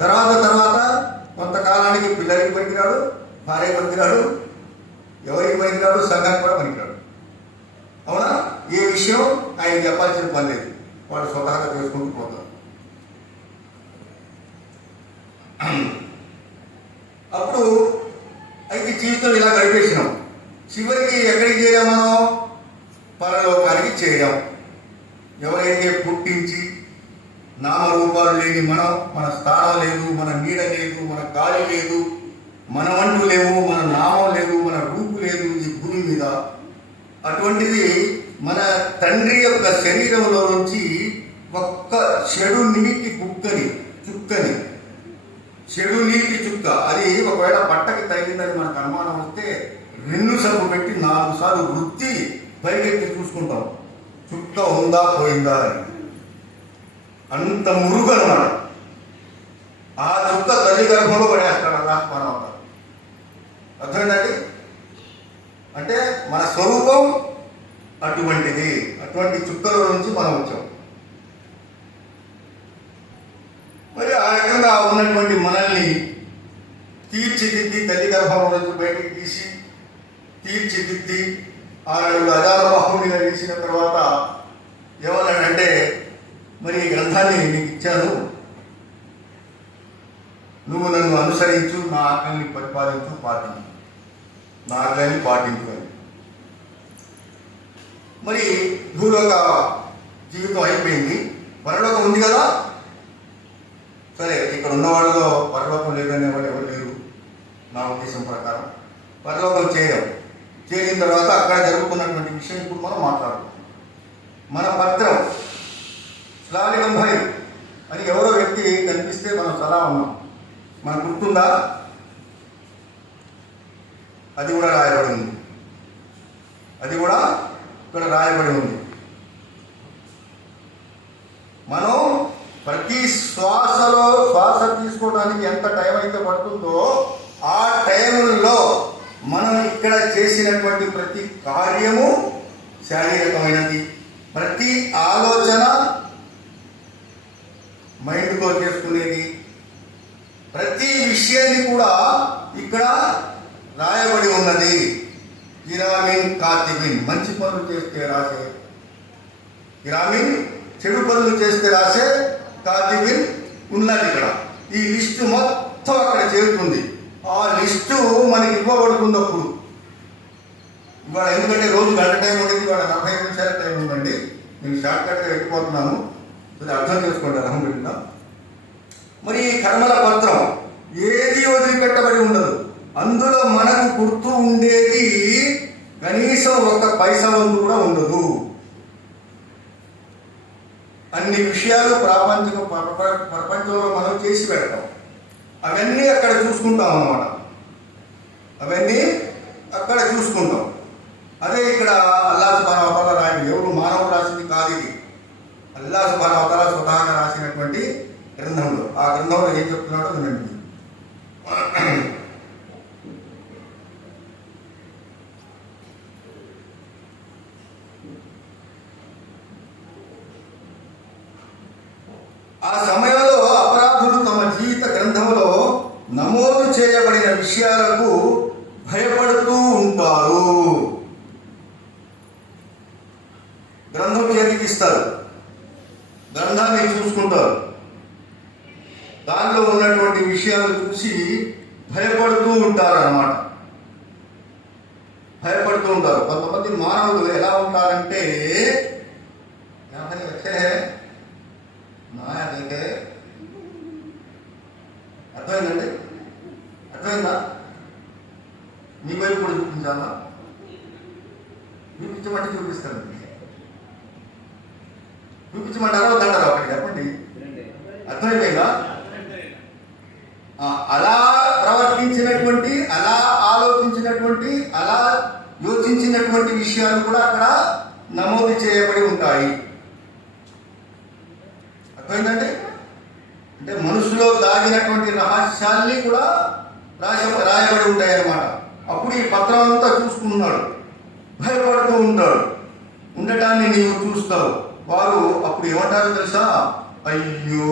తర్వాత కొంతకాలానికి పిల్లలకి పనికిరాడు, భార్య పనికిరాడు, ఎవరికి పనికిరాడు, సంఘానికి కూడా పనికిరాడు. అవునా? ఏ విషయం ఆయన చెప్పాల్సిన పని లేదు, వాడు స్వతహాగా చేసుకుంటూ పోతారు. అప్పుడు అయితే జీవితం ఇలా గడిపేసినాం. చివరికి ఎక్కడికి చేరాం? మనం పరలోకానికి చేరాం. ఎవరైతే పుట్టించి నామరూపాలు లేని మనం, మన స్థానం లేదు, మన నీడ లేదు, మన గాలి లేదు, మనమంటూ లేవు, మన నామం లేదు, మన రూపు లేదు ఈ భూమి మీద. అటువంటిది మన తండ్రి యొక్క శరీరంలో నుంచి ఒక్క చెడు నీటి చుక్కని చెడు నీటి చుక్క, అది ఒకవేళ బట్టకి తగిలిందని మనకు అనుమానం వస్తే 2 సబ్బు పెట్టి 4 సార్లు వృత్తి పైకెత్తి చూసుకుంటాం చుక్క ఉందా పోయిందా అని. అంత మురుగు అన్నమాట. ఆ చుక్క తల్లి గర్భంలో పడేస్తాడు అలా మనం. అర్థమైందండి? అంటే మన స్వరూపం అటువంటిది. అటువంటి చుక్కల నుంచి మనం వచ్చాం. మరి ఆ రకంగా ఉన్నటువంటి మనల్ని తీర్చిదిద్ది తల్లి గర్భంలో నుంచి బయటికి తీసి తీర్చిదిద్ది 6 అజాలబాహుడిగా వేసిన తర్వాత ఏమన్నాడంటే, మరి ఈ గ్రంథాన్ని నీకు ఇచ్చాను, నువ్వు నన్ను అనుసరించు, నా ఆజ్ఞల్ని పరిపాలించు, పాటించు, నా ఆజ్ఞల్ని పాటించు అని. మరి భూలోక జీవితం అయిపోయింది, పరలోకం ఉంది కదా. సరే, ఇక్కడ ఉన్న వాళ్ళలో పరలోకం లేదనే వాళ్ళు ఎవరు లేరు నా ఉద్దేశం ప్రకారం. పరలోకం చేరిన తర్వాత అక్కడ జరుగుతున్నటువంటి విషయం ఇప్పుడు మనం మాట్లాడుతాం. మన పత్రం శ్లాఘికంభై అని ఎవరో వ్యక్తి కనిపిస్తే మనం సలహా ఉన్నాం, మనకు గుర్తుందా? అది కూడా రాయబడి ఉంది. అది కూడా ఇక్కడ రాయబడి ఉంది. మనం ప్రతి శ్వాస తీసుకోవడానికి ఎంత టైం అయితే పడుతుందో ఆ టైంలో మనం ఇక్కడ చేసినటువంటి ప్రతి కార్యము శారీరకమైనది. ప్రతి ఆలోచన మైండ్తో చేసుకునేది. ప్రతి విషయాన్ని కూడా ఇక్కడ రాయబడి ఉన్నది. కిరామిన్ కాతిబిన్, మంచి పనులు చేస్తే రాసే కిరామిన్, చెడు పనులు చేస్తే రాసే కాతిబిన్ ఉన్నది ఇక్కడ. ఈ లిస్టు మొత్తం అక్కడ చేరుతుంది. ఆ లిస్టు మనకి ఇవ్వబడుతుంది అప్పుడు. ఇవాళ ఎందుకంటే రోజు గంట టైం ఉండేది, ఇవాళ 40 నిమిషాల టైం ఉందండి. నేను షార్ట్కట్గా వెళ్ళిపోతున్నాను, అది అర్థం చేసుకోండి అల్హమ్దులిల్లాహ్. మరి ఈ కర్మల పత్రం ఏది వదిలిపెట్టబడి ఉండదు. అందులో మనకు గుర్తు ఉండేది కనీసం 1 పైసా వంతు కూడా ఉండదు. అన్ని విషయాలు ప్రపంచంలో మనం చేసి పెడతాం. అవన్నీ అక్కడ చూసుకుంటాం అన్నమాట. అవన్నీ అక్కడ చూసుకుంటాం. అదే ఇక్కడ అల్లాహ్ సుబ్హానహు వ తఆలా రాయడు. ఎవరు మానవుడు రాసింది కాదు ఇది. అల్లాహ్ సుబ్హానహు వ తఆలా స్వతహాగా రాసినటువంటి గ్రంథంలో. ఆ గ్రంథంలో ఏం చెప్తున్నాడో వినండి. ఆ సమయంలో అపరాధులు తమ జీవిత గ్రంథంలో నమోదు చేయబడిన విషయాలకు భయపడుతూ ఉంటారు. గ్రంథం చేతికి ఇస్తారు, గ్రంథాన్ని చూసుకుంటారు, దానిలో ఉన్నటువంటి విషయాలు చూసి భయపడుతూ ఉంటారు అన్నమాట. భయపడుతూ ఉంటారు. కొంతమంది మానవులు ఎలా ఉంటారంటే అర్థమైందండి? అర్థమైందా? మీ వైపు కూడా చూపించాలా? చూపించమంటే చూపిస్తాను. చూపించమంటారా వద్దంటారా? ఒకటి చెప్పండి. అర్థమైపోయిందా? అలా ప్రవర్తించినటువంటి, అలా ఆలోచించినటువంటి, అలా యోచించినటువంటి విషయాలు కూడా అక్కడ నమోదు చేయబడి ఉంటాయి. అర్థమైందండి? అంటే మనసులో దాగినటువంటి రహస్యాల్ని కూడా రాయబడి ఉంటాయి అన్నమాట. అప్పుడు ఈ పత్రం అంతా చూసుకున్నాడు, భయపడుతూ ఉంటాడు. ఉండటాన్ని నీవు చూస్తావు. వారు అప్పుడు ఏమంటారో తెలుసా? అయ్యో